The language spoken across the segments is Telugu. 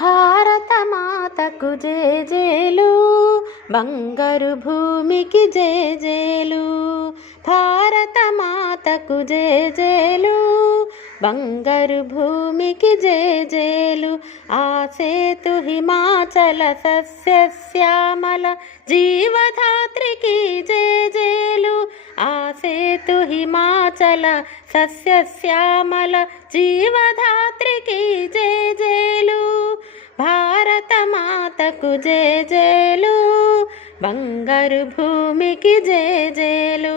భారత మాతకు జేజేలు బంగారు భూమికి జేజేలు. భారత మాతకు జేజేలు బంగారు భూమికి జేజేలు. ఆ సేతు హిమాచల సస్యశ్యామల జీవధాత్రికి జేజేలు. ఆ సేతు హిమాచల సస్యశ్యామల జీవధాత్రికి జేజేలు భారత మాతకు జేజేలు బంగారు భూమికి జేజేలు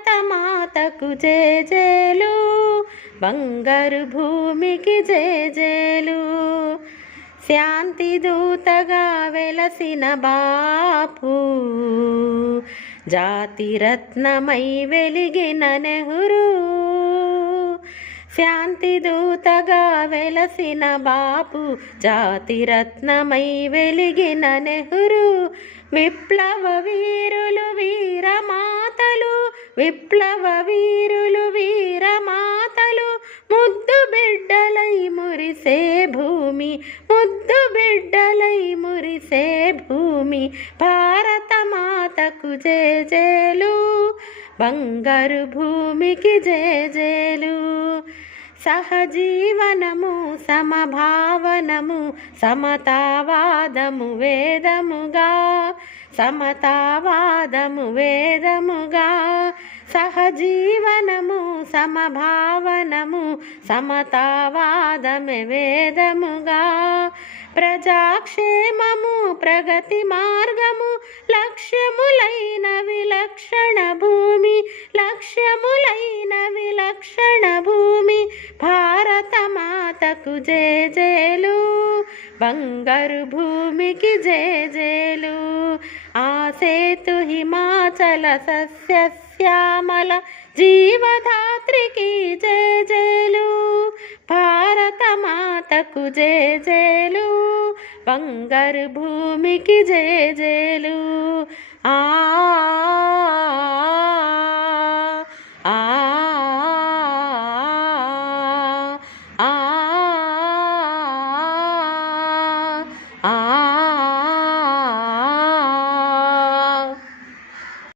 భారతమాతకు జేజేలు బంగారు భూమికి జేజేలు. శాంతి దూతగా వెలసిన బాపు జాతిరత్నమై వెలిగిన నెహ్రూ. శాంతి దూతగా వెలసిన బాపు జాతిరత్నమై వెలిగిన నెహ్రూ. విప్లవ వీరులు వీరమాతలు విప్లవ వీరులు వీరమాతలు ముద్దు బిడ్డలై మురిసే భూమి ముద్దు బిడ్డలై మురిసే భూమి భారతమాతకు జేజేలు బంగారు భూమికి జేజేలు సహజీవనము సమభావనము సమతావాదము వేదముగా సమతావాదము వేదముగా సహజీవనము సమభావనము సమతావాదమే వేదముగా. ప్రజాక్షేమము ప్రగతి మార్గము లక్ష్యములైన విలక్షణ భూమి లక్ష్యములైన విలక్షణ భూమి భారతమాతకు జేజేలు బంగారు భూమికి జేజేలు. ఆ సేతు హిమాచల సస్యశ్యామల జీవధాత్రికి జేజేలు భారత మాతకు జేజేలు బంగారు భూమికి జేజేలు ఆ